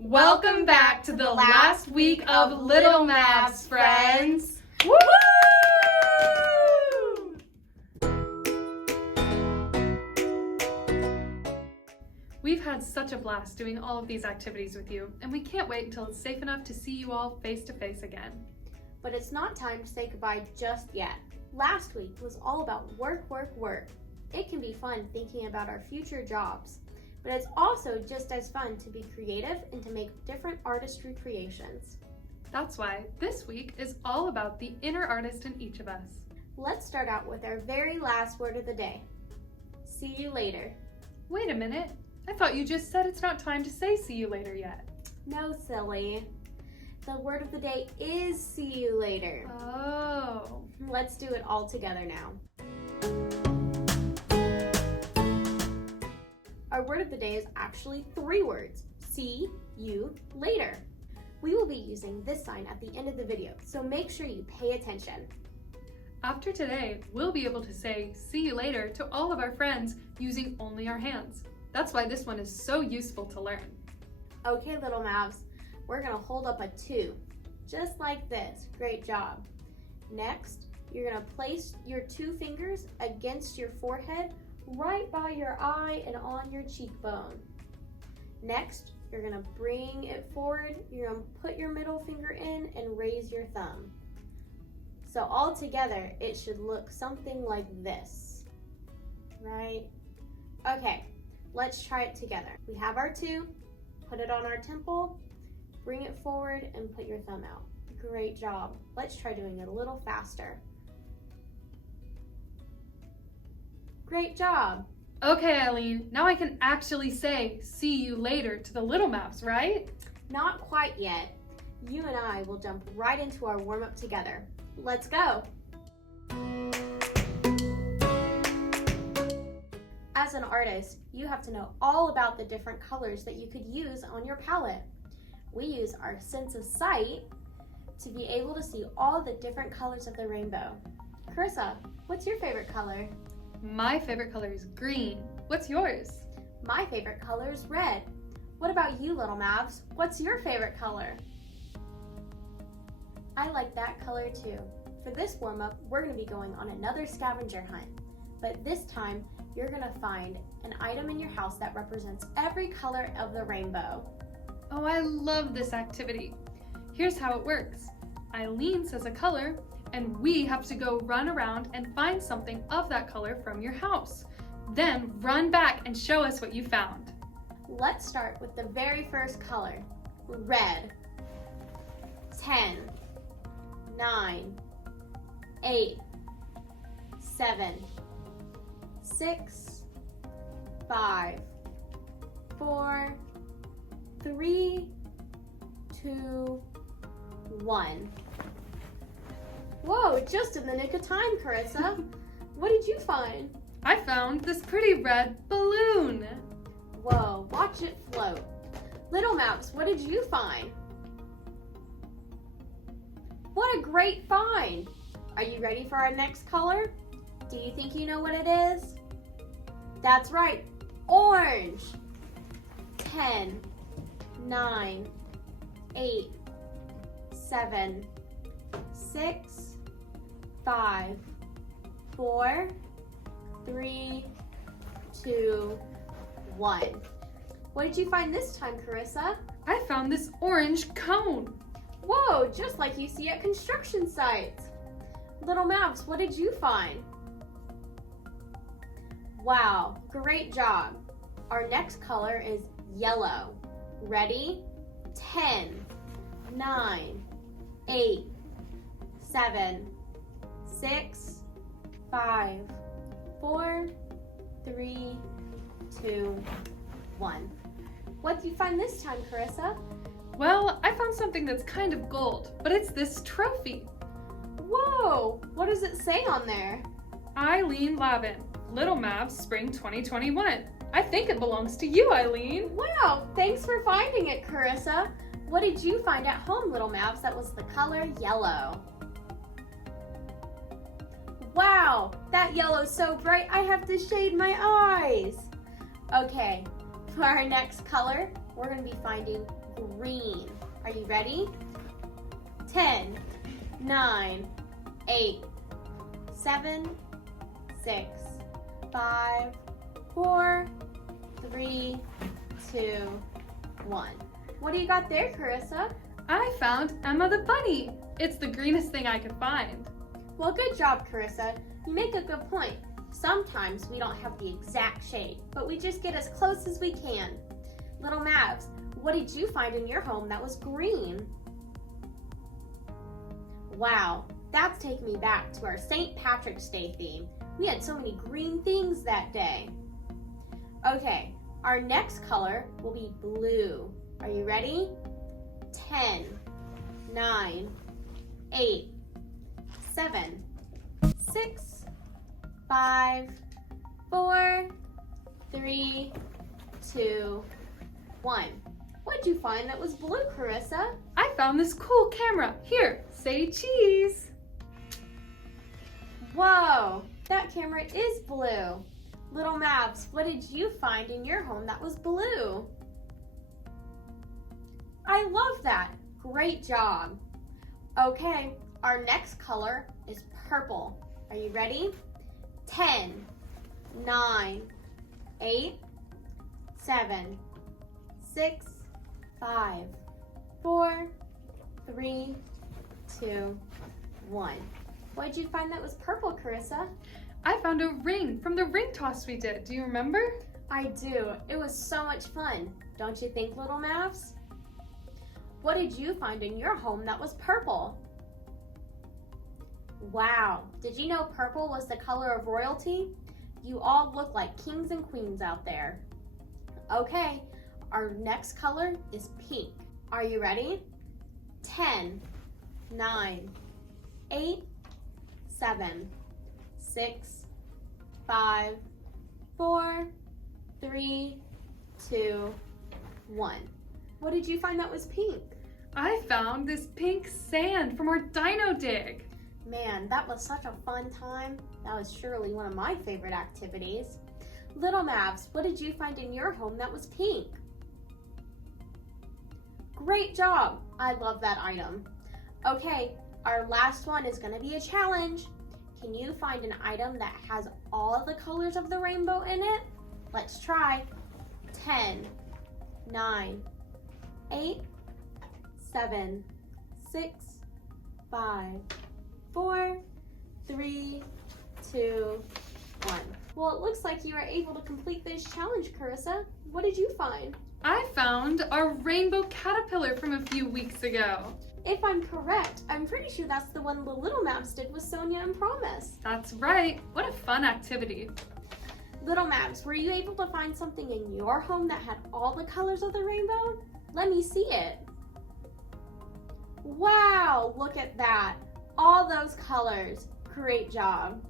Welcome back to the last week of Little Mavs, friends. Woo! We've had such a blast doing all of these activities with you, and we can't wait until it's safe enough to see you all face to face again. But it's not time to say goodbye just yet. Last week was all about work, work, work. It can be fun thinking about our future jobs, but it's also just as fun to be creative and to make different artistry creations. That's why this week is all about the inner artist in each of us. Let's start out with our very last word of the day. See you later. Wait a minute. I thought you just said it's not time to say see you later yet. No, silly. The word of the day is see you later. Oh. Let's do it all together now. Our word of the day is actually 3 words. See you later. We will be using this sign at the end of the video, so make sure you pay attention. After today, we'll be able to say see you later to all of our friends using only our hands. That's why this one is so useful to learn. Okay, Little Mavs, we're gonna hold up a 2, just like this. Great job. Next, you're gonna place your 2 fingers against your forehead, right by your eye and on your cheekbone. Next, you're gonna bring it forward. You're gonna put your middle finger in and raise your thumb. So all together, it should look something like this, right? Okay, let's try it together. We have our 2, put it on our temple, bring it forward and put your thumb out. Great job. Let's try doing it a little faster. Great job. Okay, Eileen, now I can actually say see you later to the Little Mavs, right? Not quite yet. You and I will jump right into our warm-up together. Let's go. As an artist, you have to know all about the different colors that you could use on your palette. We use our sense of sight to be able to see all the different colors of the rainbow. Carissa, what's your favorite color? My favorite color is green. What's yours? My favorite color is red. What about you, Little Mavs? What's your favorite color? I like that color too. For this warm-up, we're going to be going on another scavenger hunt. But this time, you're going to find an item in your house that represents every color of the rainbow. Oh, I love this activity. Here's how it works. Eileen says a color, and we have to go run around and find something of that color from your house. Then run back and show us what you found. Let's start with the very first color, red. 10, 9, 8, 7, 6, 5, 4, 3, 2, 1. Whoa, just in the nick of time, Carissa. What did you find? I found this pretty red balloon. Whoa, watch it float. Little Mouse, what did you find? What a great find! Are you ready for our next color? Do you think you know what it is? That's right, orange. 10, 9, 8, 7, 6, 5, 4, 3, 2, 1. What did you find this time, Carissa? I found this orange cone. Whoa, just like you see at construction sites. Little Mavs, what did you find? Wow, great job. Our next color is yellow. Ready? 10, 9, 8, 7, 6, 5, 4, 3, 2, 1. What did you find this time, Carissa? Well, I found something that's kind of gold, but it's this trophy. Whoa, what does it say on there? Eileen Lavin, Little Mavs Spring 2021. I think it belongs to you, Eileen. Wow, thanks for finding it, Carissa. What did you find at home, Little Mavs, that was the color yellow? Wow, that yellow's so bright I have to shade my eyes. Okay, for our next color, we're going to be finding green. Are you ready? 10, 9, 8, 7, 6, 5, 4, 3, 2, 1. What do you got there, Carissa? I found Emma the bunny. It's the greenest thing I could find. Well, good job, Carissa. You make a good point. Sometimes we don't have the exact shade, but we just get as close as we can. Little Mavs, what did you find in your home that was green? Wow, that's taking me back to our St. Patrick's Day theme. We had so many green things that day. Okay, our next color will be blue. Are you ready? 10, 9, 8, 7, 6, 5, 4, 3, 2, 1. What'd you find that was blue, Carissa? I found this cool camera. Here, say cheese. Whoa, that camera is blue. Little Mavs, what did you find in your home that was blue? I love that. Great job. Okay, our next color is purple. Are you ready? 10, 9, 8, 7, 6, 5, 4, 3, 2, 1. What did you find that was purple, Carissa? I found a ring from the ring toss we did. Do you remember? I do. It was so much fun. Don't you think, Little Mavs? What did you find in your home that was purple? Wow. Did you know purple was the color of royalty? You all look like kings and queens out there. Okay, our next color is pink. Are you ready? 10, 9, 8, 7, 6, 5, 4, 3, 2, 1. What did you find that was pink? I found this pink sand from our dino dig. Man, that was such a fun time. That was surely one of my favorite activities. Little Mavs, what did you find in your home that was pink? Great job. I love that item. Okay, our last one is going to be a challenge. Can you find an item that has all of the colors of the rainbow in it? Let's try. 10, 9, 8, 7, 6, 5, 4, 3, 2, 1. Well, it looks like you were able to complete this challenge, Carissa. What did you find? I found our rainbow caterpillar from a few weeks ago. If I'm correct, I'm pretty sure that's the one the Little Mavs did with Sonia and Promise. That's right. What a fun activity. Little Mavs, were you able to find something in your home that had all the colors of the rainbow? Let me see it. Wow, look at that. All those colors. Great job.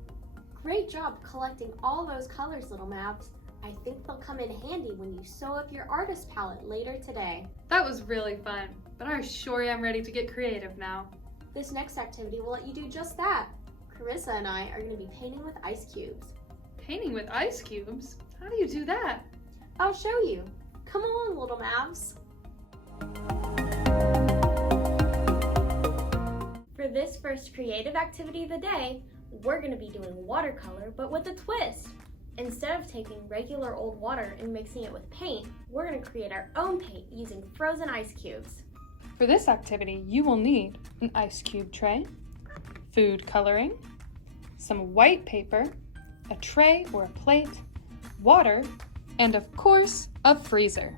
Great job collecting all those colors, Little Mavs. I think they'll come in handy when you sew up your artist palette later today. That was really fun, but I sure am ready to get creative now. This next activity will let you do just that. Carissa and I are going to be painting with ice cubes. Painting with ice cubes? How do you do that? I'll show you. Come along, Little Mavs. For this first creative activity of the day, we're going to be doing watercolor, but with a twist. Instead of taking regular old water and mixing it with paint, we're going to create our own paint using frozen ice cubes. For this activity, you will need an ice cube tray, food coloring, some white paper, a tray or a plate, water, and of course, a freezer.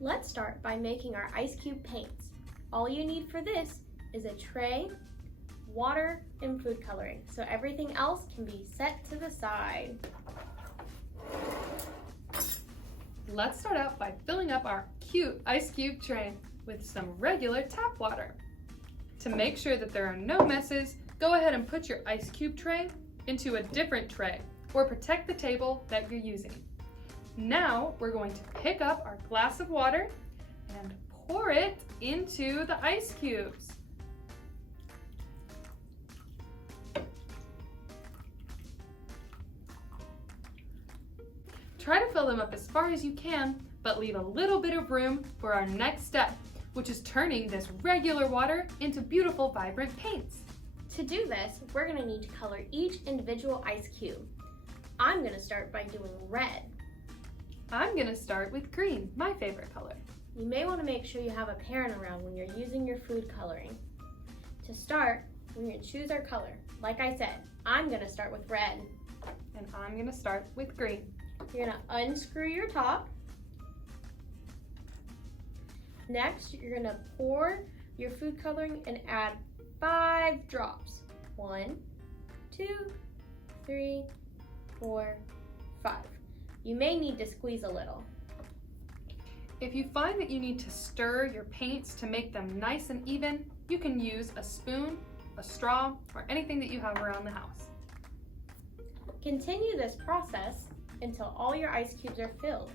Let's start by making our ice cube paints. All you need for this is a tray, water, and food coloring, so everything else can be set to the side. Let's start out by filling up our cute ice cube tray with some regular tap water. To make sure that there are no messes, go ahead and put your ice cube tray into a different tray or protect the table that you're using. Now we're going to pick up our glass of water and pour it into the ice cubes. Try to fill them up as far as you can, but leave a little bit of room for our next step, which is turning this regular water into beautiful, vibrant paints. To do this, we're going to need to color each individual ice cube. I'm going to start by doing red. I'm going to start with green, my favorite color. You may want to make sure you have a parent around when you're using your food coloring. To start, we're going to choose our color. Like I said, I'm going to start with red. And I'm going to start with green. You're going to unscrew your top. Next, you're going to pour your food coloring and add 5 drops. 1, 2, 3, 4, 5. You may need to squeeze a little. If you find that you need to stir your paints to make them nice and even, you can use a spoon, a straw, or anything that you have around the house. Continue this process until all your ice cubes are filled.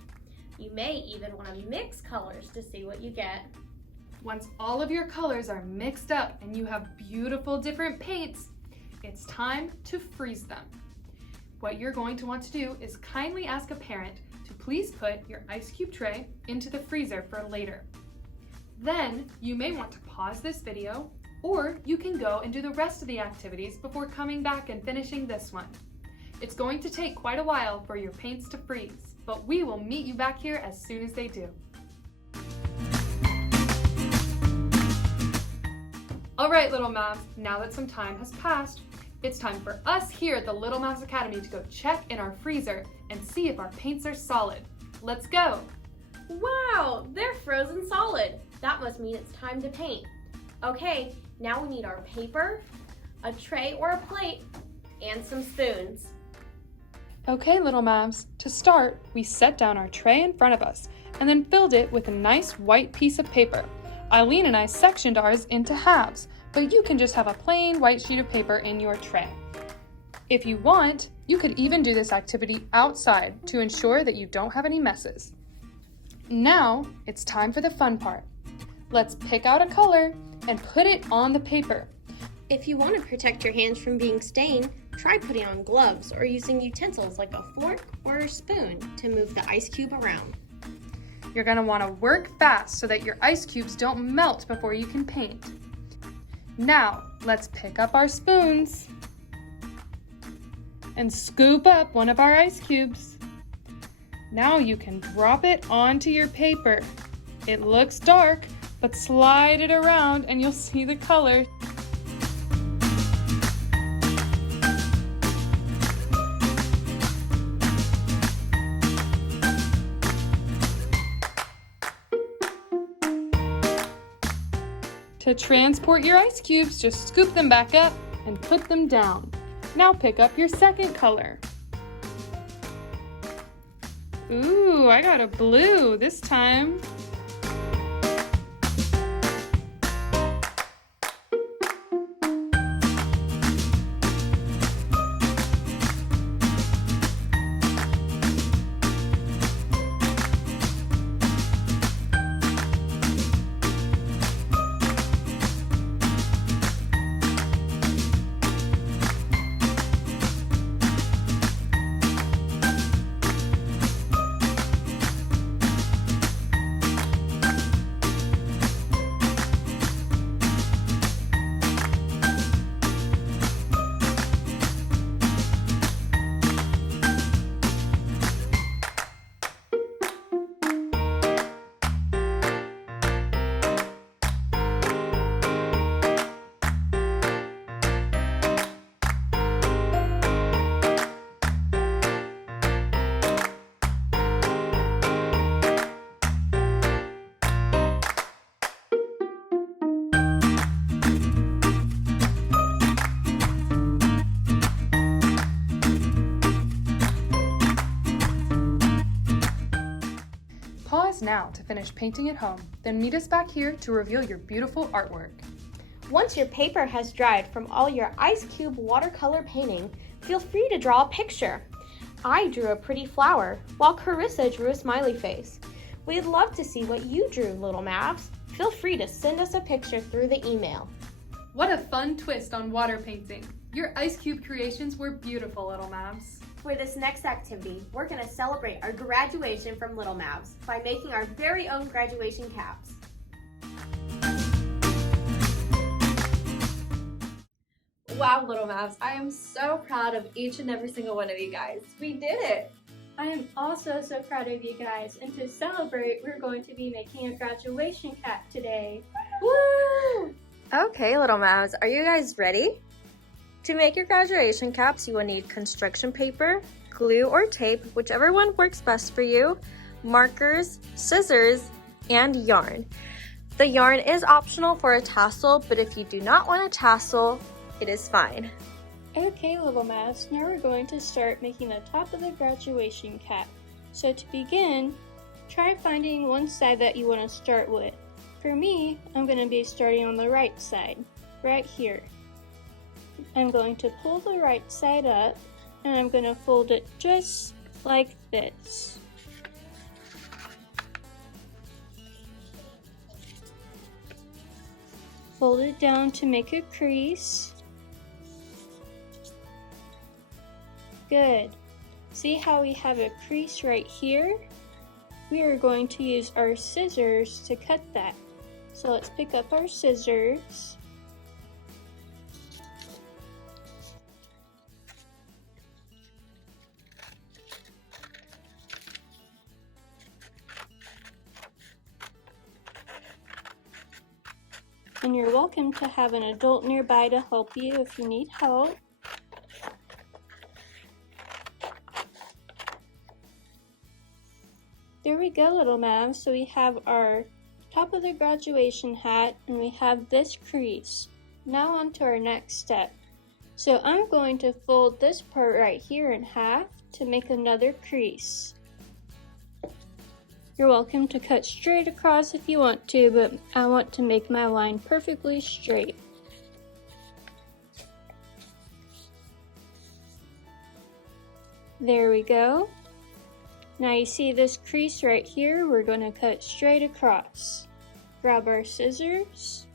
You may even want to mix colors to see what you get. Once all of your colors are mixed up and you have beautiful different paints, it's time to freeze them. What you're going to want to do is kindly ask a parent to please put your ice cube tray into the freezer for later. Then you may want to pause this video, or you can go and do the rest of the activities before coming back and finishing this one. It's going to take quite a while for your paints to freeze, but we will meet you back here as soon as they do. All right, Little Mavs, now that some time has passed, it's time for us here at the Little Mavs Academy to go check in our freezer and see if our paints are solid. Let's go! Wow, they're frozen solid. That must mean it's time to paint. Okay, now we need our paper, a tray or a plate, and some spoons. Okay, Little Mavs, to start, we set down our tray in front of us and then filled it with a nice white piece of paper. Eileen and I sectioned ours into halves, but you can just have a plain white sheet of paper in your tray. If you want, you could even do this activity outside to ensure that you don't have any messes. Now, it's time for the fun part. Let's pick out a color and put it on the paper. If you want to protect your hands from being stained, try putting on gloves or using utensils like a fork or a spoon to move the ice cube around. You're going to want to work fast so that your ice cubes don't melt before you can paint. Now, let's pick up our spoons and scoop up one of our ice cubes. Now you can drop it onto your paper. It looks dark, but slide it around and you'll see the color. To transport your ice cubes, just scoop them back up and put them down. Now pick up your second color. Ooh, I got a blue this time. Pause now to finish painting at home, then meet us back here to reveal your beautiful artwork. Once your paper has dried from all your ice cube watercolor painting, feel free to draw a picture. I drew a pretty flower, while Carissa drew a smiley face. We'd love to see what you drew, Little Mavs. Feel free to send us a picture through the email. What a fun twist on water painting. Your ice cube creations were beautiful, Little Mavs. For this next activity, we're going to celebrate our graduation from Little Mavs by making our very own graduation caps. Wow, Little Mavs, I am so proud of each and every single one of you guys. We did it! I am also so proud of you guys, and to celebrate, we're going to be making a graduation cap today. Woo! Okay, Little Mavs, are you guys ready? To make your graduation caps, you will need construction paper, glue or tape, whichever one works best for you, markers, scissors, and yarn. The yarn is optional for a tassel, but if you do not want a tassel, it is fine. Okay, Little Mavs, now we're going to start making the top of the graduation cap. So to begin, try finding one side that you want to start with. For me, I'm going to be starting on the right side, right here. I'm going to pull the right side up, and I'm going to fold it just like this. Fold it down to make a crease. Good. See how we have a crease right here? We are going to use our scissors to cut that. So let's pick up our scissors. And you're welcome to have an adult nearby to help you if you need help. There we go, Little Mavs. So we have our top of the graduation hat and we have this crease. Now on to our next step. So I'm going to fold this part right here in half to make another crease. You're welcome to cut straight across if you want to, but I want to make my line perfectly straight. There we go. Now you see this crease right here, we're going to cut straight across. Grab our scissors.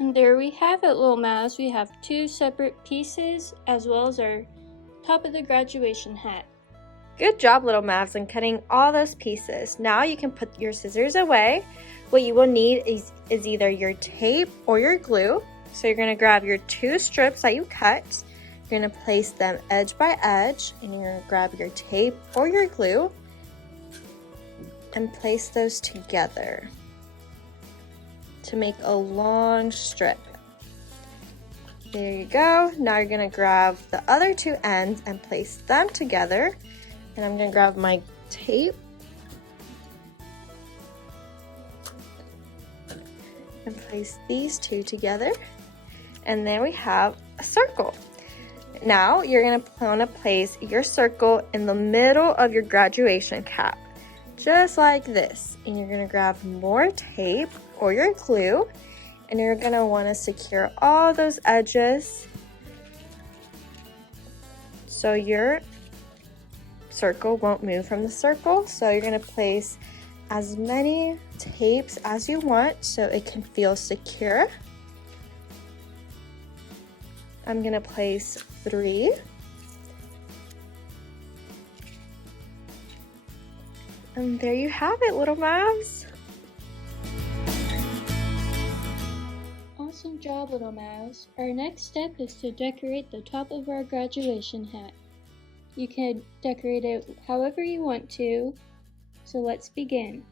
And there we have it, Little Mavs. We have two separate pieces as well as our top of the graduation hat. Good job, Little Mavs, in cutting all those pieces. Now you can put your scissors away. What you will need is either your tape or your glue. So you're going to grab your two strips that you cut. You're going to place them edge by edge, and you're going to grab your tape or your glue and place those together to make a long strip. There you go. Now you're going to grab the other two ends and place them together. And I'm going to grab my tape and place these two together. And then we have a circle. Now you're going to want to place your circle in the middle of your graduation cap, just like this. And you're going to grab more tape or your glue, and you're going to want to secure all those edges so your circle won't move from the circle. So you're going to place as many tapes as you want so it can feel secure. I'm going to place 3. And there you have it, Little Mavs. Awesome job, Little Mavs. Our next step is to decorate the top of our graduation hat. You can decorate it however you want to, so let's begin.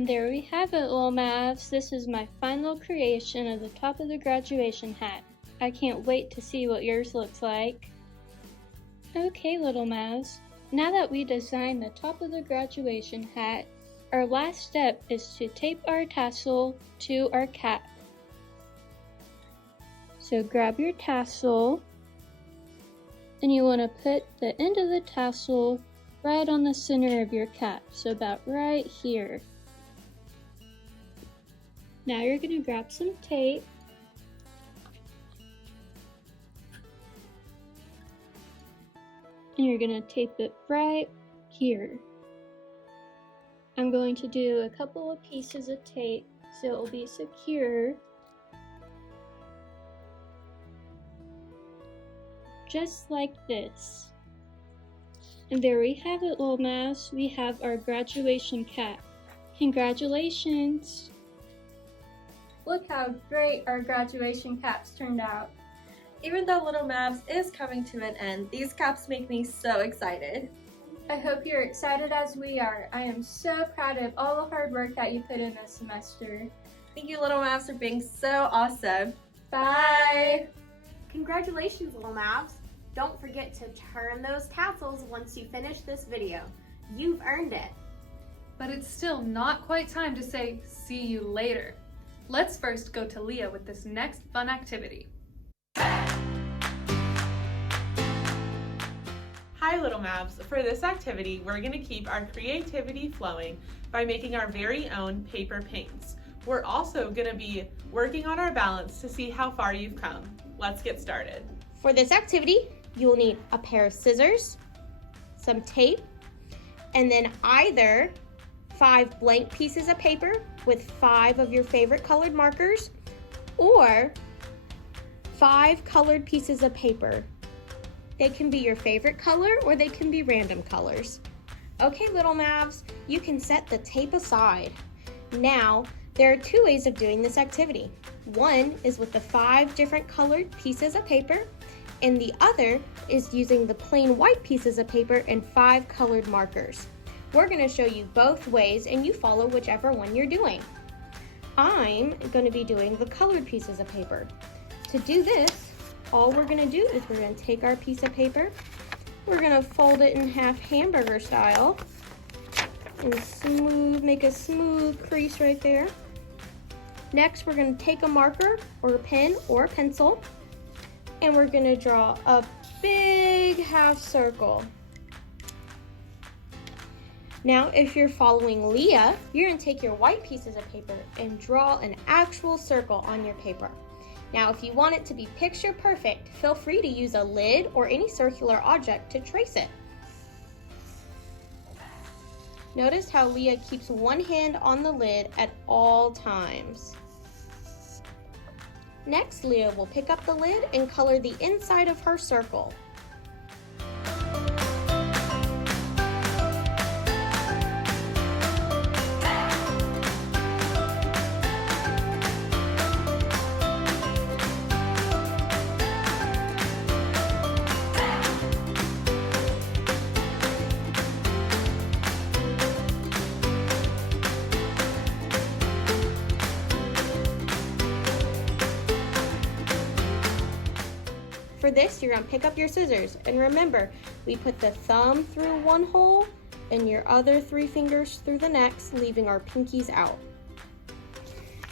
And there we have it, Little Mavs. This is my final creation of the top of the graduation hat. I can't wait to see what yours looks like. Okay, Little Mavs. Now that we designed the top of the graduation hat, our last step is to tape our tassel to our cap. So grab your tassel, and you want to put the end of the tassel right on the center of your cap, so about right here. Now you're going to grab some tape, and you're going to tape it right here. I'm going to do a couple of pieces of tape so it will be secure. Just like this. And there we have it, Little Mavs. We have our graduation cap. Congratulations! Look how great our graduation caps turned out. Even though Little Mavs is coming to an end, these caps make me so excited. I hope you're excited as we are. I am so proud of all the hard work that you put in this semester. Thank you, Little Mavs, for being so awesome. Bye! Congratulations, Little Mavs. Don't forget to turn those tassels once you finish this video. You've earned it. But it's still not quite time to say, see you later. Let's first go to Leah with this next fun activity. Hi Little Mavs! For this activity, we're going to keep our creativity flowing by making our very own paper paints. We're also going to be working on our balance to see how far you've come. Let's get started. For this activity, you will need a pair of scissors, some tape, and then either 5 blank pieces of paper with 5 of your favorite colored markers, or 5 colored pieces of paper. They can be your favorite color or they can be random colors. Okay, Little Mavs, you can set the tape aside. Now, there are 2 ways of doing this activity. One is with the 5 different colored pieces of paper, and the other is using the plain white pieces of paper and 5 colored markers. We're going to show you both ways and you follow whichever one you're doing. I'm going to be doing the colored pieces of paper. To do this, all we're going to do is we're going to take our piece of paper, we're going to fold it in half hamburger style, and make a smooth crease right there. Next, we're going to take a marker or a pen or a pencil, and we're going to draw a big half circle. Now, if you're following Leah, you're going to take your white pieces of paper and draw an actual circle on your paper. Now, if you want it to be picture perfect, feel free to use a lid or any circular object to trace it. Notice how Leah keeps one hand on the lid at all times. Next, Leah will pick up the lid and color the inside of her circle. For this, you're going to pick up your scissors, and remember, we put the thumb through one hole and your other 3 fingers through the next, leaving our pinkies out.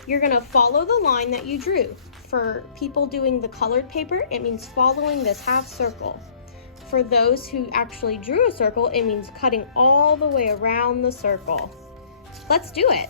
You're going to follow the line that you drew. For people doing the colored paper, it means following this half circle. For those who actually drew a circle, it means cutting all the way around the circle. Let's do it.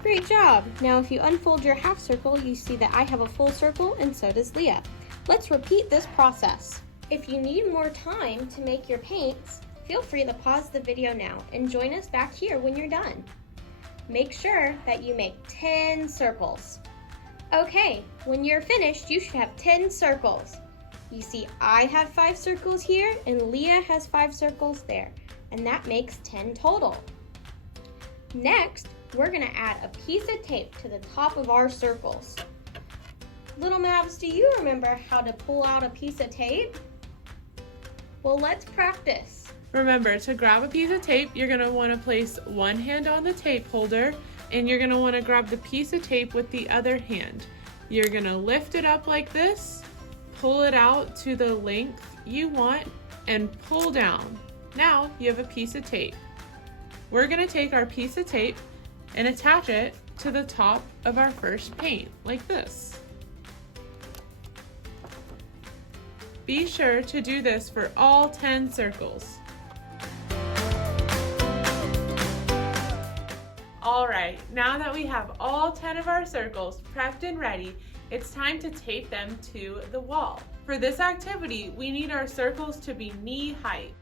Great job! Now if you unfold your half circle, you see that I have a full circle and so does Leah. Let's repeat this process. If you need more time to make your paints, feel free to pause the video now and join us back here when you're done. Make sure that you make 10 circles. Okay, when you're finished, you should have 10 circles. You see I have 5 circles here and Leah has 5 circles there, and that makes 10 total. Next, we're gonna add a piece of tape to the top of our circles. Little Mavs, do you remember how to pull out a piece of tape? Well, let's practice. Remember, to grab a piece of tape, you're going to want to place one hand on the tape holder, and you're going to want to grab the piece of tape with the other hand. You're going to lift it up like this, pull it out to the length you want, and pull down. Now you have a piece of tape. We're going to take our piece of tape and attach it to the top of our first paint, like this. Be sure to do this for all 10 circles. Alright, now that we have all 10 of our circles prepped and ready, it's time to tape them to the wall. For this activity, we need our circles to be knee height.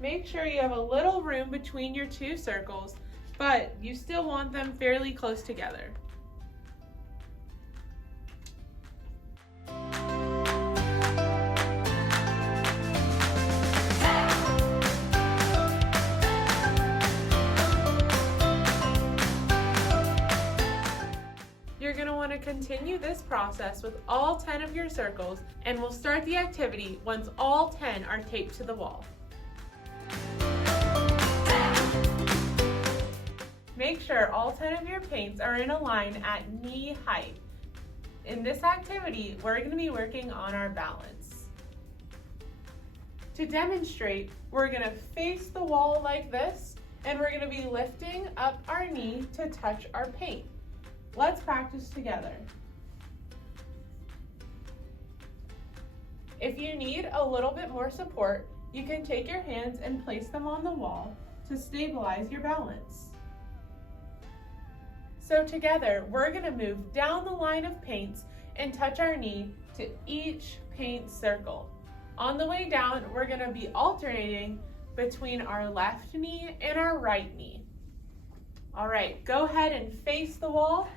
Make sure you have a little room between your two circles, but you still want them fairly close together. You're going to want to continue this process with all 10 of your circles, and we'll start the activity once all 10 are taped to the wall. Make sure all 10 of your paints are in a line at knee height. In this activity, we're going to be working on our balance. To demonstrate, we're going to face the wall like this, and we're going to be lifting up our knee to touch our paint. Let's practice together. If you need a little bit more support, you can take your hands and place them on the wall to stabilize your balance. So together, we're going to move down the line of paints and touch our knee to each paint circle. On the way down, we're going to be alternating between our left knee and our right knee. All right, go ahead and face the wall.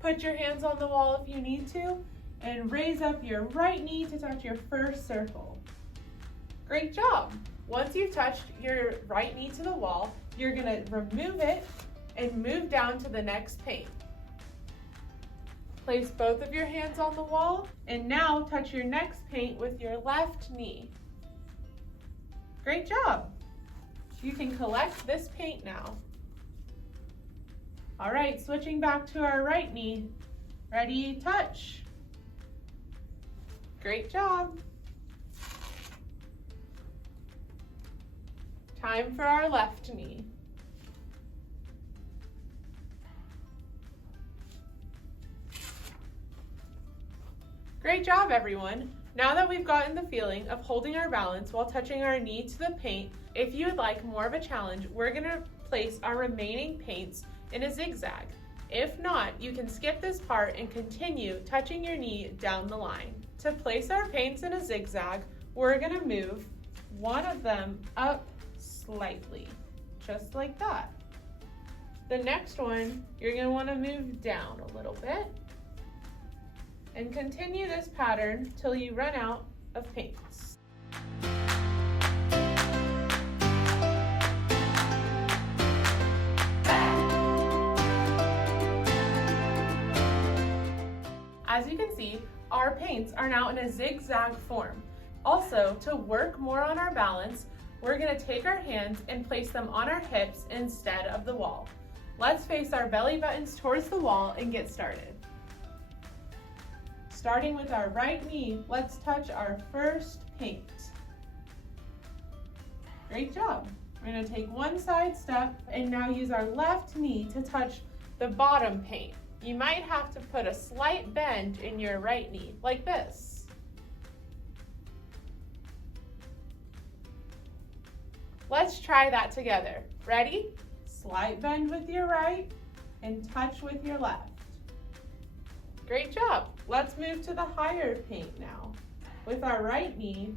Put your hands on the wall if you need to, and raise up your right knee to touch your first circle. Great job. Once you've touched your right knee to the wall, you're going to remove it and move down to the next paint. Place both of your hands on the wall, and now touch your next paint with your left knee. Great job. You can collect this paint now. All right, switching back to our right knee. Ready, touch. Great job. Time for our left knee. Great job, everyone. Now that we've gotten the feeling of holding our balance while touching our knee to the paint, if you would like more of a challenge, we're gonna place our remaining paints in a zigzag. If not, you can skip this part and continue touching your knee down the line. To place our paints in a zigzag, we're gonna move one of them up slightly, just like that. The next one, you're gonna wanna move down a little bit, and continue this pattern till you run out of paints. As you can see, our paints are now in a zigzag form. Also, to work more on our balance, we're going to take our hands and place them on our hips instead of the wall. Let's face our belly buttons towards the wall and get started. Starting with our right knee, let's touch our first paint. Great job. We're going to take one side step and now use our left knee to touch the bottom paint. You might have to put a slight bend in your right knee, like this. Let's try that together. Ready? Slight bend with your right and touch with your left. Great job. Let's move to the higher paint now. With our right knee,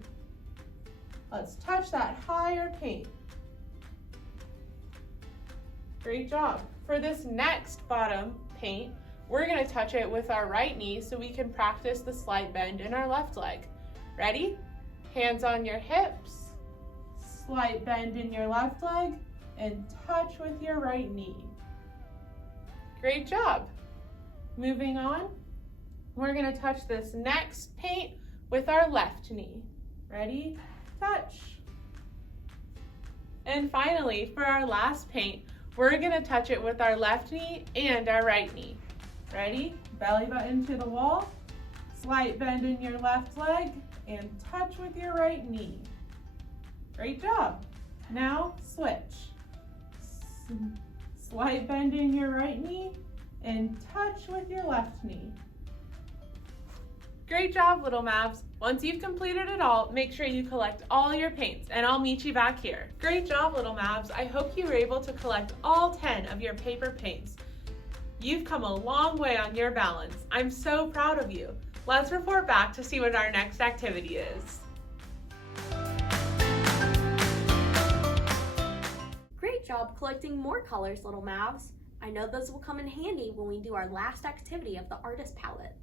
let's touch that higher paint. Great job. For this next bottom paint, we're going to touch it with our right knee so we can practice the slight bend in our left leg. Ready? Hands on your hips, slight bend in your left leg, and touch with your right knee. Great job. Moving on, we're going to touch this next paint with our left knee. Ready? Touch. And finally, for our last paint, we're going to touch it with our left knee and our right knee. Ready? Belly button to the wall, slight bend in your left leg, and touch with your right knee. Great job. Now switch. Slight bend in your right knee and touch with your left knee. Great job, Little Mavs. Once you've completed it all, make sure you collect all your paints and I'll meet you back here. Great job, Little Mavs. I hope you were able to collect all 10 of your paper paints. You've come a long way on your balance. I'm so proud of you. Let's report back to see what our next activity is. Great job collecting more colors, Little Mavs. I know those will come in handy when we do our last activity of the artist palette.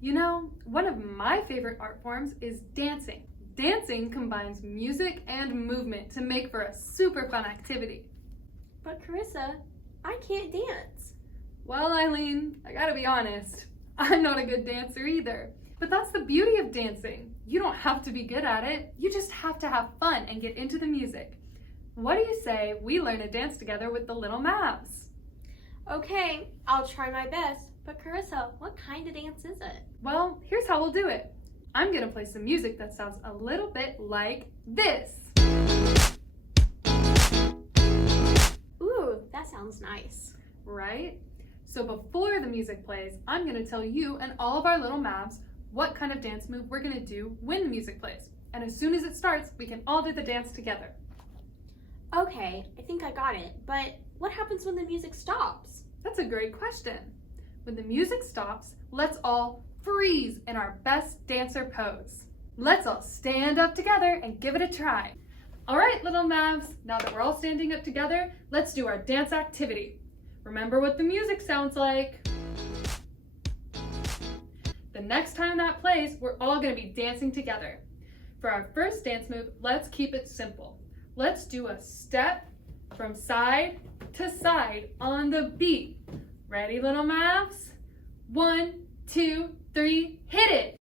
You know, one of my favorite art forms is dancing. Dancing combines music and movement to make for a super fun activity. But Carissa, I can't dance. Well, Eileen, I gotta be honest, I'm not a good dancer either. But that's the beauty of dancing. You don't have to be good at it, you just have to have fun and get into the music. What do you say we learn to dance together with the Little Mavs? Okay, I'll try my best. But Carissa, what kind of dance is it? Well, here's how we'll do it. I'm gonna play some music that sounds a little bit like this. Ooh, that sounds nice. Right? So before the music plays, I'm gonna tell you and all of our Little Mavs what kind of dance move we're gonna do when the music plays. And as soon as it starts, we can all do the dance together. Okay, I think I got it. But what happens when the music stops? That's a great question. When the music stops, let's all freeze in our best dancer pose. Let's all stand up together and give it a try. All right, Little Mavs, now that we're all standing up together, let's do our dance activity. Remember what the music sounds like. The next time that plays, we're all gonna be dancing together. For our first dance move, let's keep it simple. Let's do a step from side to side on the beat. Ready, Little Mavs? 1, 2, 3, hit it!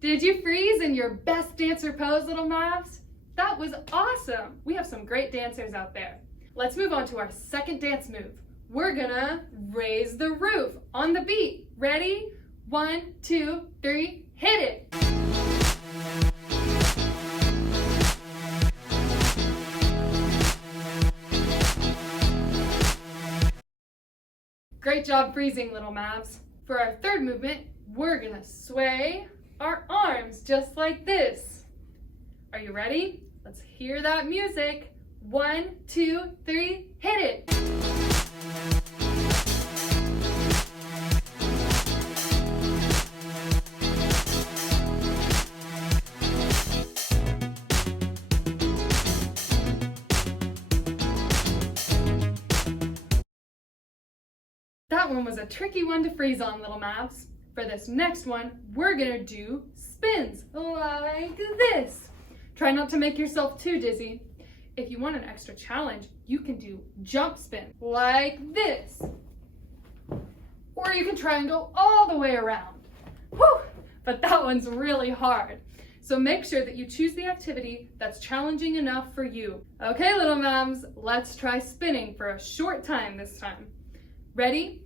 Did you freeze in your best dancer pose, Little Mavs? That was awesome! We have some great dancers out there. Let's move on to our second dance move. We're gonna raise the roof on the beat. Ready? 1, 2, 3, hit it! Great job freezing, Little Mavs. For our third movement, we're gonna sway our arms just like this. Are you ready? Let's hear that music. 1, 2, 3, hit it! That one was a tricky one to freeze on, Little Mavs. For this next one, we're gonna do spins like this. Try not to make yourself too dizzy. If you want an extra challenge, you can do jump spin like this. Or you can try and go all the way around. Whew, but that one's really hard. So make sure that you choose the activity that's challenging enough for you. Okay, Little Mavs, let's try spinning for a short time this time. Ready?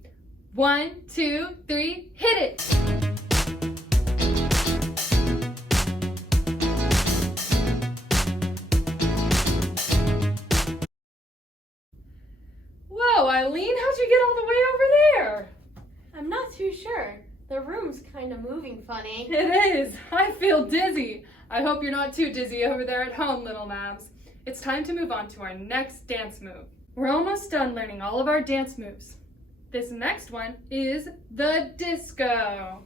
1, 2, 3, hit it! Whoa, Eileen, how'd you get all the way over there? I'm not too sure. The room's kind of moving funny. It is. I feel dizzy. I hope you're not too dizzy over there at home, Little Mavs. It's time to move on to our next dance move. We're almost done learning all of our dance moves. This next one is the disco.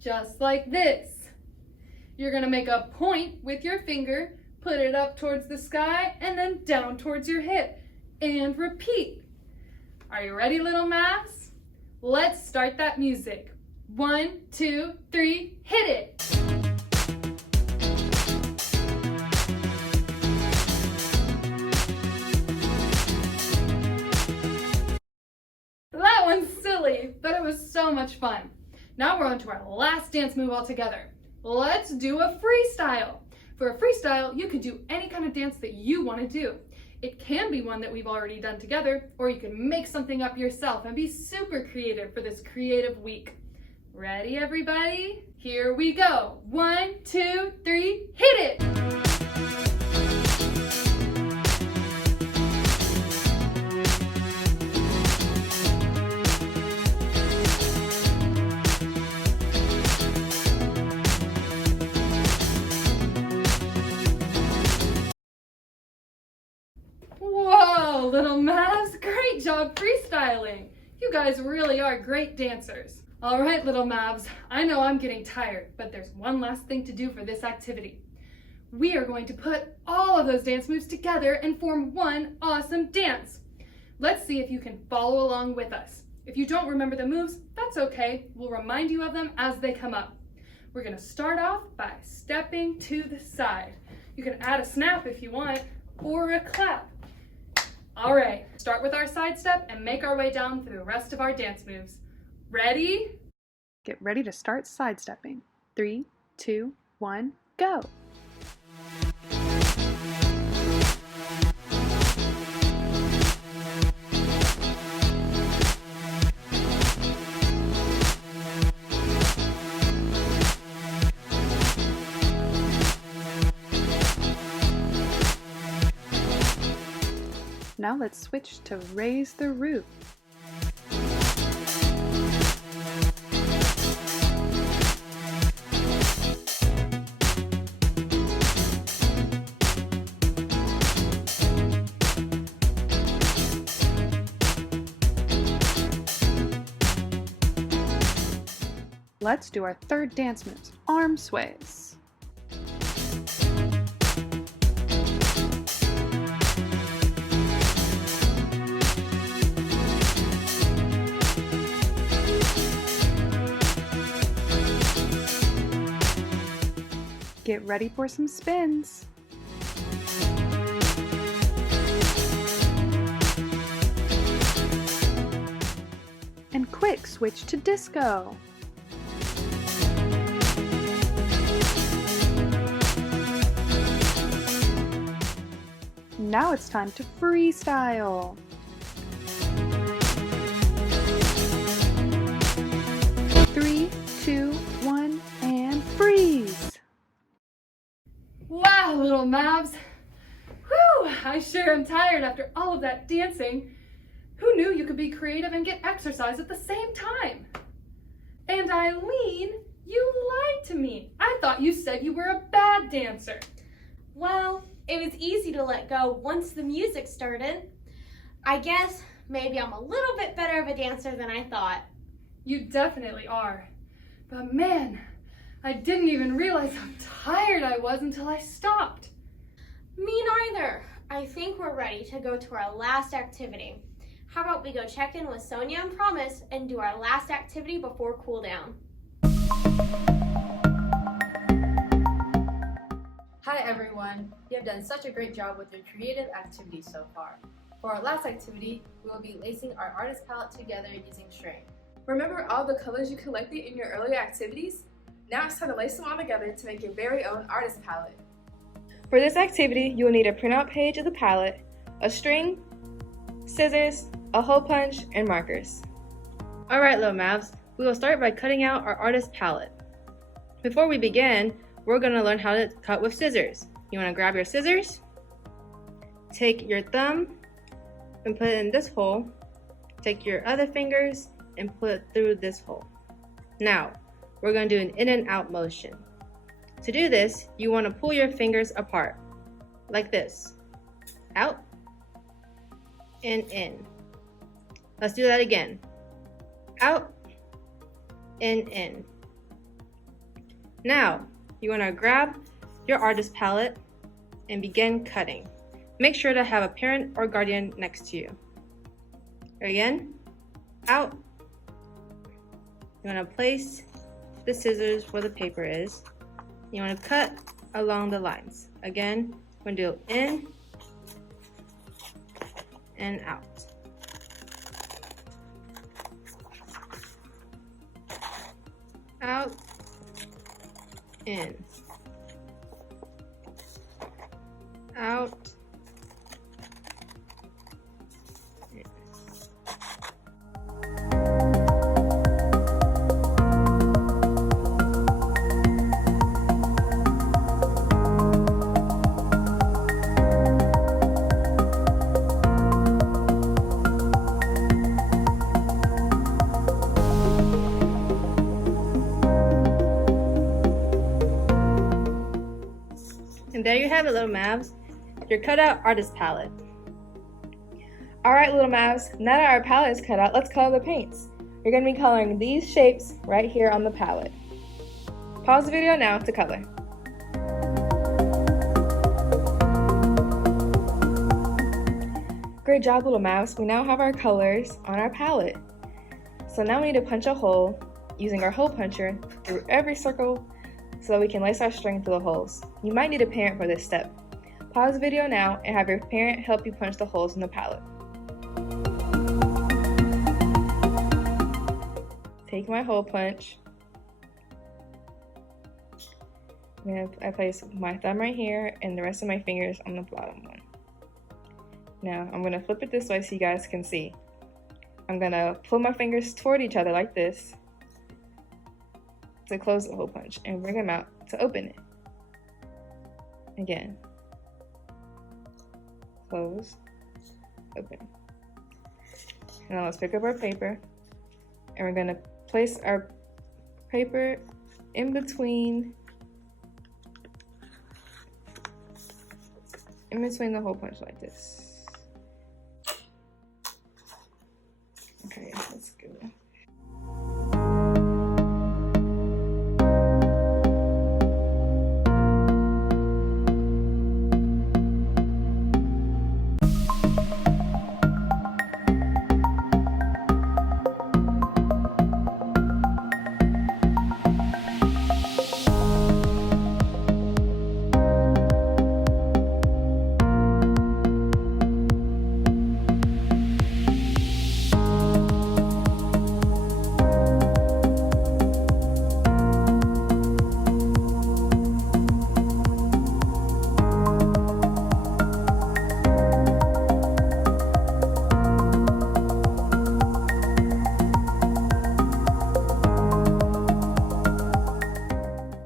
Just like this. You're gonna make a point with your finger Put it up towards the sky and then down towards your hip. And repeat. Are you ready, Little Mavs? Let's start that music. 1, 2, 3, hit it! That one's silly, but it was so much fun. Now we're on to our last dance move altogether. Let's do a freestyle. For a freestyle, you can do any kind of dance that you want to do. It can be one that we've already done together, or you can make something up yourself and be super creative for this creative week. Ready, everybody? Here we go. 1, 2, 3, hit it! Whoa, Little Mavs, great job freestyling. You guys really are great dancers. All right, Little Mavs, I know I'm getting tired, but there's one last thing to do for this activity. We are going to put all of those dance moves together and form one awesome dance. Let's see if you can follow along with us. If you don't remember the moves, that's okay. We'll remind you of them as they come up. We're going to start off by stepping to the side. You can add a snap if you want, or a clap. All right, start with our side step and make our way down through the rest of our dance moves. Ready? Get ready to start sidestepping. 3, 2, 1, go! Now let's switch to raise the roof. Let's do our third dance moves, arm sways. Get ready for some spins. And quick switch to disco. Now it's time to freestyle. Three, 2, 1, and freeze. Wow, Little Mavs. Whew, I sure am tired after all of that dancing. Who knew you could be creative and get exercise at the same time? And Eileen, you lied to me. I thought you said you were a bad dancer. Well, it was easy to let go once the music started. I guess maybe I'm a little bit better of a dancer than I thought. You definitely are. But man, I didn't even realize how tired I was until I stopped. Me neither. I think we're ready to go to our last activity. How about we go check in with Sonia and Promise and do our last activity before cool down? Hi everyone, you have done such a great job with your creative activities so far. For our last activity, we will be lacing our artist palette together using string. Remember all the colors you collected in your earlier activities? Now it's time to lace them all together to make your very own artist palette. For this activity, you will need a printout page of the palette, a string, scissors, a hole punch, and markers. Alright, Little Mavs, we will start by cutting out our artist palette. Before we begin, we're going to learn how to cut with scissors. You want to grab your scissors, take your thumb and put it in this hole, take your other fingers and put it through this hole. Now, we're going to do an in and out motion. To do this, you want to pull your fingers apart, like this. Out and in. Let's do that again. Out and in. Now, you want to grab your artist palette and begin cutting. Make sure to have a parent or guardian next to you. Again, out. You want to place the scissors where the paper is. You want to cut along the lines. Again, we're going to do in and out. Out, in, out, in. And there you have it, Little Mavs, your cutout artist palette. Alright, Little Mavs, now that our palette is cut out, let's color the paints. You're going to be coloring these shapes right here on the palette. Pause the video now to color. Great job, Little Mavs. We now have our colors on our palette. So now we need to punch a hole using our hole puncher through every circle so that we can lace our string through the holes. You might need a parent for this step. Pause the video now and have your parent help you punch the holes in the palette. Take my hole punch. I place my thumb right here and the rest of my fingers on the bottom one. Now I'm going to flip it this way so you guys can see. I'm going to pull my fingers toward each other like this to close the hole punch and bring them out to open it. Again. Close, open. Now let's pick up our paper and we're going to place our paper in between the hole punch like this. Okay, let's go.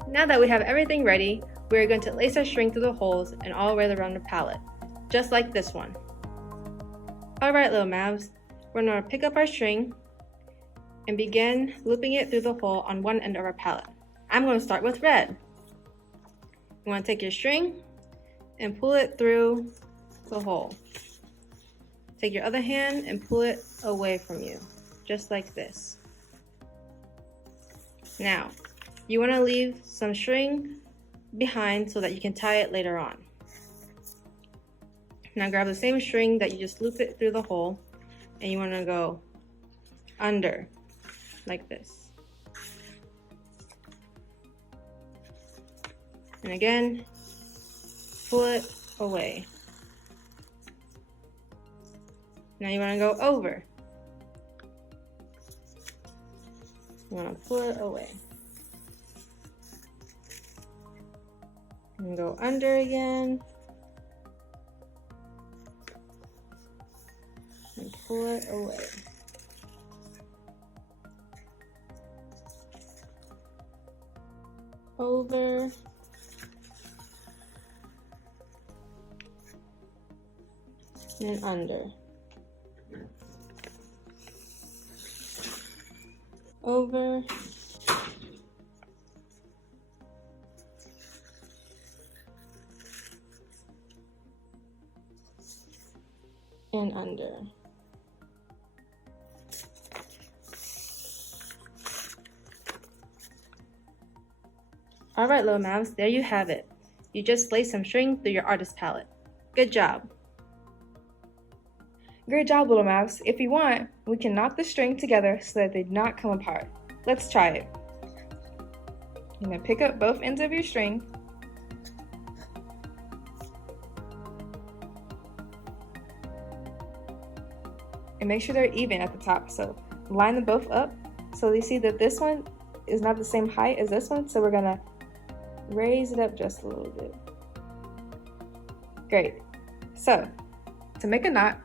Now that we have everything ready, we are going to lace our string through the holes and all the way around the palette, just like this one. Alright, Little Mavs, we're going to pick up our string and begin looping it through the hole on one end of our palette. I'm going to start with red. You want to take your string and pull it through the hole. Take your other hand and pull it away from you, just like this. Now, you want to leave some string behind so that you can tie it later on. Now grab the same string that you just loop it through the hole and you want to go under like this. And again, pull it away. Now you want to go over. You want to pull it away. And go under again. And pull it away. Over. And under. Over. And under. Alright, Little Mavs, there you have it. You just lace some string through your artist palette. Good job! Great job, Little Mavs. If you want, we can knot the string together so that they do not come apart. Let's try it. You're going to pick up both ends of your string. And make sure they're even at the top. So line them both up. So you see that this one is not the same height as this one. So we're going to raise it up just a little bit. Great. So to make a knot,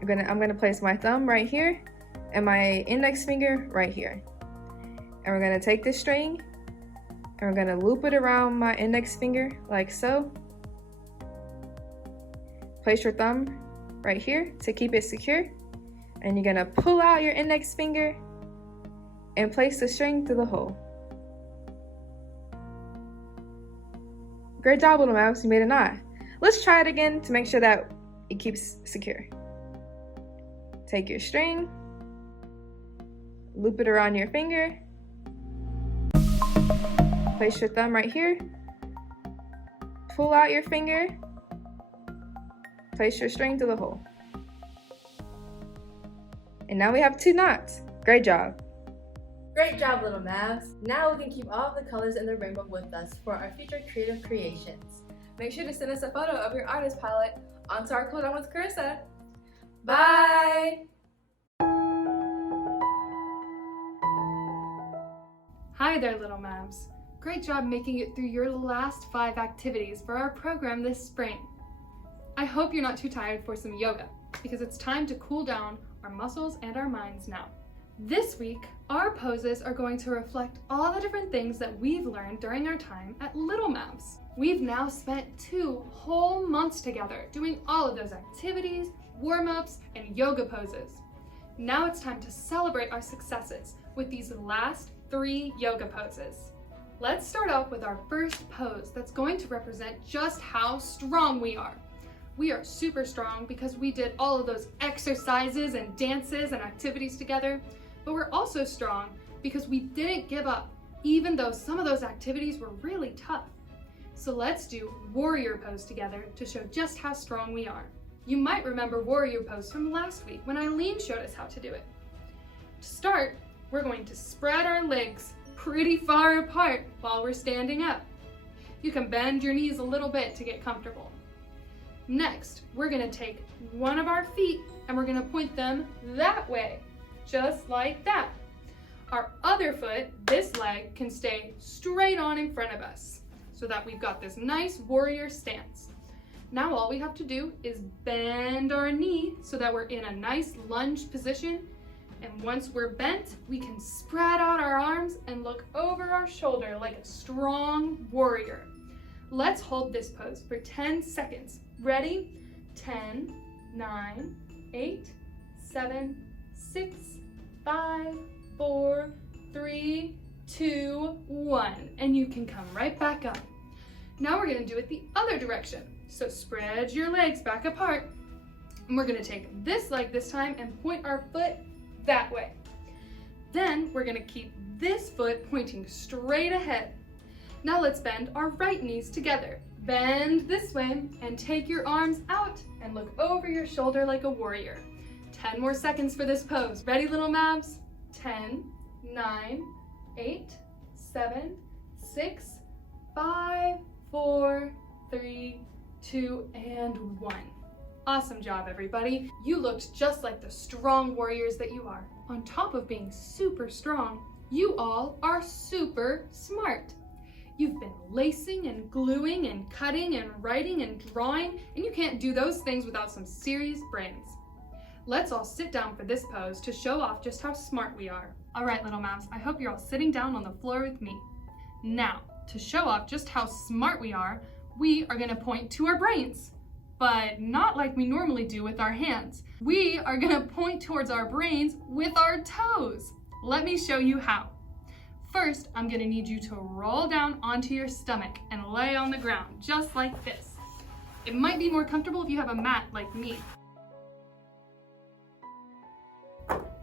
I'm gonna place my thumb right here and my index finger right here. And we're gonna take this string and we're gonna loop it around my index finger like so. Place your thumb right here to keep it secure. And you're gonna pull out your index finger and place the string through the hole. Great job, Little Mouse, you made a knot. Let's try it again to make sure that it keeps secure. Take your string, loop it around your finger, place your thumb right here, pull out your finger, place your string to the hole. And now we have 2 knots. Great job. Great job, Little Mavs. Now we can keep all of the colors in the rainbow with us for our future creative creations. Make sure to send us a photo of your artist palette onto our Cool Down with Carissa. Bye! Hi there, Little Mavs. Great job making it through your last 5 activities for our program this spring. I hope you're not too tired for some yoga, because it's time to cool down our muscles and our minds now. This week, our poses are going to reflect all the different things that we've learned during our time at Little Mavs. We've now spent 2 whole months together doing all of those activities, warm-ups, and yoga poses. Now it's time to celebrate our successes with these last 3 yoga poses. Let's start off with our first pose that's going to represent just how strong we are. We are super strong because we did all of those exercises and dances and activities together, but we're also strong because we didn't give up, even though some of those activities were really tough. So let's do warrior pose together to show just how strong we are. You might remember warrior pose from last week when Eileen showed us how to do it. To start, we're going to spread our legs pretty far apart while we're standing up. You can bend your knees a little bit to get comfortable. Next, we're going to take one of our feet and we're going to point them that way, just like that. Our other foot, this leg, can stay straight on in front of us so that we've got this nice warrior stance. Now all we have to do is bend our knee so that we're in a nice lunge position. And once we're bent, we can spread out our arms and look over our shoulder like a strong warrior. Let's hold this pose for 10 seconds. Ready? 10, 9, 8, 7, 6, 5, 4, 3, 2, 1. And you can come right back up. Now we're going to do it the other direction. So spread your legs back apart. And we're going to take this leg this time and point our foot that way. Then we're going to keep this foot pointing straight ahead. Now let's bend our right knees together. Bend this way and take your arms out and look over your shoulder like a warrior. 10 more seconds for this pose. Ready, Little Mavs? 10, 9, 8, 7, 6, 5, 4, 3, 2, and 1. Awesome job, everybody. You looked just like the strong warriors that you are. On top of being super strong, you all are super smart. You've been lacing and gluing and cutting and writing and drawing, and you can't do those things without some serious brains. Let's all sit down for this pose to show off just how smart we are. All right, Little Mavs, I hope you're all sitting down on the floor with me. Now, to show off just how smart we are gonna point to our brains, but not like we normally do with our hands. We are gonna point towards our brains with our toes. Let me show you how. First, I'm gonna need you to roll down onto your stomach and lay on the ground, just like this. It might be more comfortable if you have a mat like me.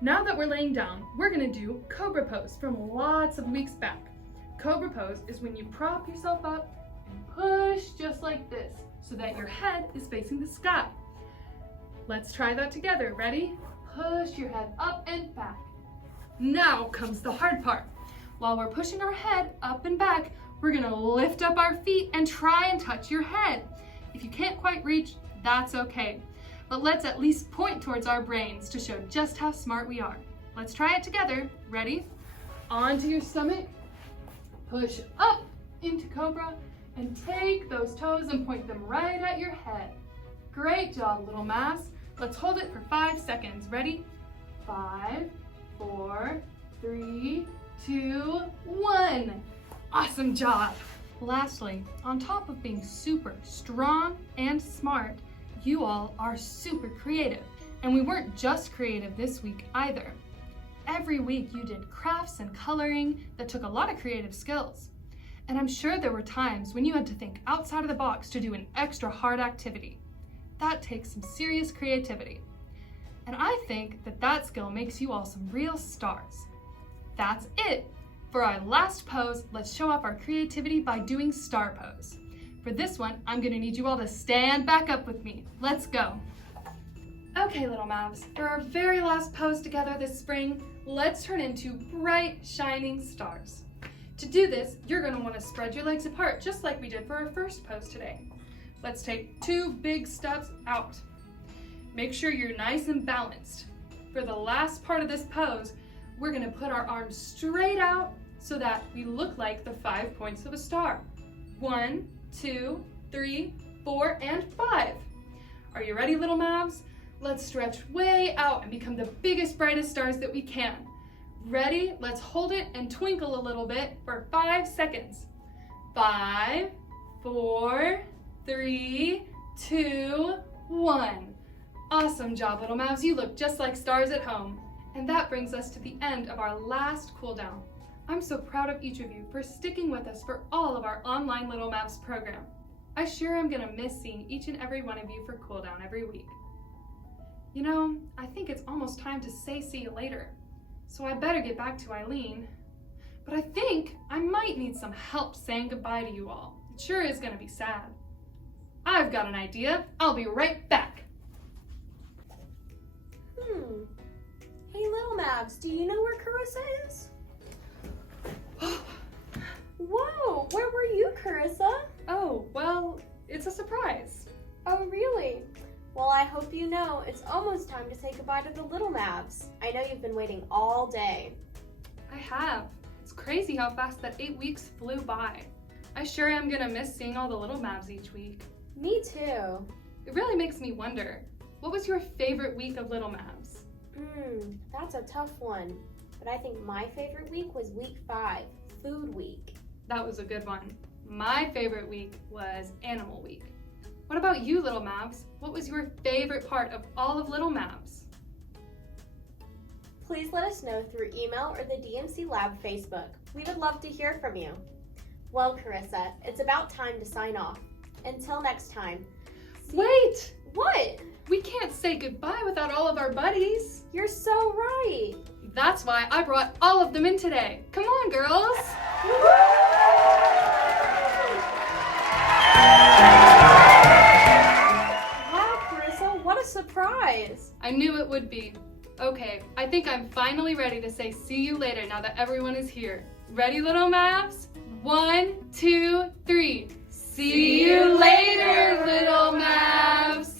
Now that we're laying down, we're gonna do Cobra Pose from lots of weeks back. Cobra Pose is when you prop yourself up and push just like this so that your head is facing the sky. Let's try that together. Ready? Push your head up and back. Now comes the hard part. While we're pushing our head up and back, we're gonna lift up our feet and try and touch your head. If you can't quite reach, that's okay. But let's at least point towards our brains to show just how smart we are. Let's try it together. Ready? Onto your stomach. Push up into cobra and take those toes and point them right at your head. Great job, Little Mavs. Let's hold it for 5 seconds. Ready? 5, 4, 3, 2, 1. Awesome job. Lastly, on top of being super strong and smart, you all are super creative. And we weren't just creative this week either. Every week you did crafts and coloring that took a lot of creative skills. And I'm sure there were times when you had to think outside of the box to do an extra hard activity. That takes some serious creativity. And I think that skill makes you all some real stars. That's it. For our last pose, let's show off our creativity by doing star pose. For this one, I'm gonna need you all to stand back up with me. Let's go. Okay, Little Mavs, for our very last pose together this spring, let's turn into bright, shining stars. To do this, you're gonna wanna spread your legs apart, just like we did for our first pose today. Let's take 2 big steps out. Make sure you're nice and balanced. For the last part of this pose, we're gonna put our arms straight out so that we look like the 5 points of a star. 1, 2, 3, 4, and 5. Are you ready, Little Mavs? Let's stretch way out and become the biggest, brightest stars that we can. Ready? Let's hold it and twinkle a little bit for 5 seconds. 5, 4, 3, 2, 1. Awesome job, Little Mavs. You look just like stars at home. And that brings us to the end of our last cool down. I'm so proud of each of you for sticking with us for all of our online Little Mavs program. I sure am gonna miss seeing each and every one of you for cool down every week. You know, I think it's almost time to say see you later. So I better get back to Eileen. But I think I might need some help saying goodbye to you all. It sure is gonna be sad. I've got an idea. I'll be right back. Hey, Little Mavs, do you know where Carissa is? Whoa, where were you, Carissa? Oh, well, it's a surprise. Oh, really? Well, I hope you know it's almost time to say goodbye to the Little Mavs. I know you've been waiting all day. I have. It's crazy how fast that 8 weeks flew by. I sure am gonna miss seeing all the Little Mavs each week. Me too. It really makes me wonder, what was your favorite week of Little Mavs? That's a tough one. But I think my favorite week was week 5, Food Week. That was a good one. My favorite week was Animal Week. What about you, Little Mavs? What was your favorite part of all of Little Mavs? Please let us know through email or the DMC Lab Facebook. We would love to hear from you. Well, Carissa, it's about time to sign off. Until next time. Wait! What? We can't say goodbye without all of our buddies. You're so right. That's why I brought all of them in today. Come on, girls. Wow, Carissa, what a surprise. I knew it would be. Okay, I think I'm finally ready to say see you later now that everyone is here. Ready, Little Mavs? 1, 2, 3. See you later, Little Mavs.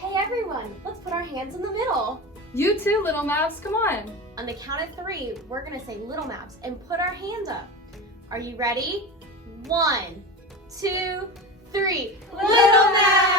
Hey everyone, let's put our hands in the middle. You too, Little Mavs, come on. On the count of 3, we're gonna say Little Mavs and put our hand up. Are you ready? 1, 2, 3. Little Mavs!